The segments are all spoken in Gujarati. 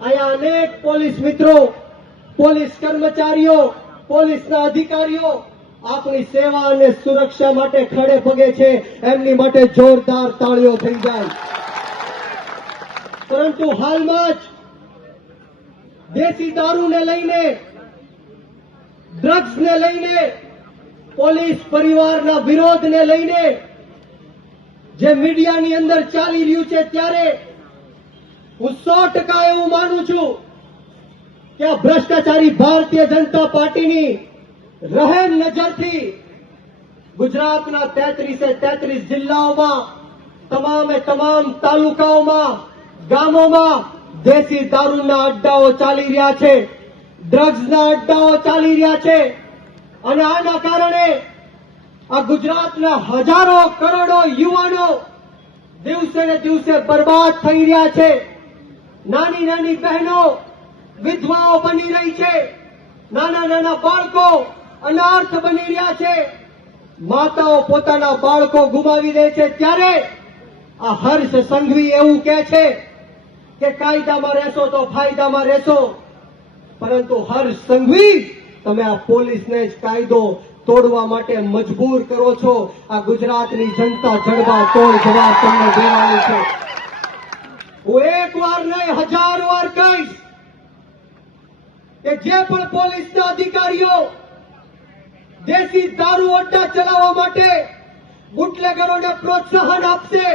અહીંયા અનેક પોલીસ મિત્રો, પોલીસ કર્મચારીઓ, પોલીસના અધિકારીઓ આપણી સેવા અને સુરક્ષા માટે ખડે પગે છે. એમની માટે જોરદાર તાળીઓ થઈ જાય. પરંતુ હાલમાં જ દેશી દારૂને લઈને, ડ્રગ્સને લઈને, પોલીસ પરિવારના વિરોધને લઈને જે મીડિયાની અંદર ચાલી રહ્યું છે, ત્યારે હું 100% એવું માનું છું કે આ ભ્રષ્ટાચારી ભારતીય જનતા પાર્ટીની રહેમ નજરથી ગુજરાતના 33 જિલ્લાઓમાં, તમામે તમામ તાલુકાઓમાં, ગામોમાં દેશી દારૂના અડ્ડાઓ ચાલી રહ્યા છે, ડ્રગ્સના અડ્ડાઓ ચાલી રહ્યા છે. અને આના કારણે આ ગુજરાતના હજારો કરોડો યુવાનો દિવસે ને દિવસે બરબાદ થઈ રહ્યા છે. નાની નાની બહેનો વિધવાઓ બની રહી છે. નાના નાના બાળકો અનાર્થ બની રહ્યા છે. માતાઓ પોતાના બાળકો ગુમાવી દે છે. ત્યારે આ હર્ષ સંઘવી એવું કહે છે કે કાયદામાં રહેશો તો ફાયદામાં રહેશો. પરંતુ હર્ષ સંઘવી, તમે આ પોલીસને જ કાયદો તોડવા માટે મજબૂર કરો છો. આ ગુજરાતની જનતા જડબા તોડ જવાબ તમને દેવાની છે. હું એક વાર નહીં 1000 વાર કહીશ કે જે પણ પોલીસના અધિકારીઓ દેશી દારૂ અડ્ડા ચલાવવા માટે બુટલેગરોને પ્રોત્સાહન આપશે,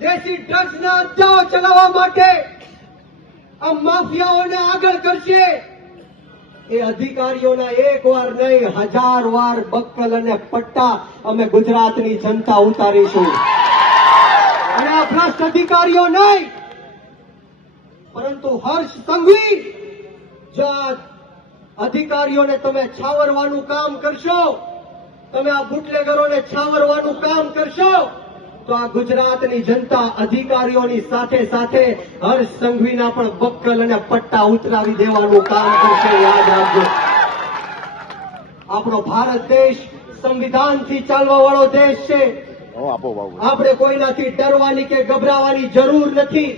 દેશી ડ્રગ્સના અડ્ડાઓ ચલાવવા માટે આ માફિયાઓને આગળ કરશે, એ અધિકારીઓના એક વાર નહીં 1000 વાર બક્કલ અને પટ્ટા અમે ગુજરાતની જનતા ઉતારીશું. અને આ ભ્રષ્ટ અધિકારીઓ નહીં, પરંતુ હર્ષ સંઘવી, જો આ અધિકારીઓને તમે છાવરવાનું કામ કરશો, તમે આ બુટલેગરોને છાવરવાનું કામ કરશો, તો આ ગુજરાતની જનતા અધિકારીઓની સાથે સાથે હર્ષ સંઘવીના પણ બક્કલ અને પટ્ટા ઉતરાવી દેવાનું કામ કરશે. યાદ રાખજો, આપણો ભારત દેશ સંવિધાનથી ચાલવા વાળો દેશ છે. આપણે કોઈનાથી ડરવાની કે ગભરાવાની જરૂર નથી.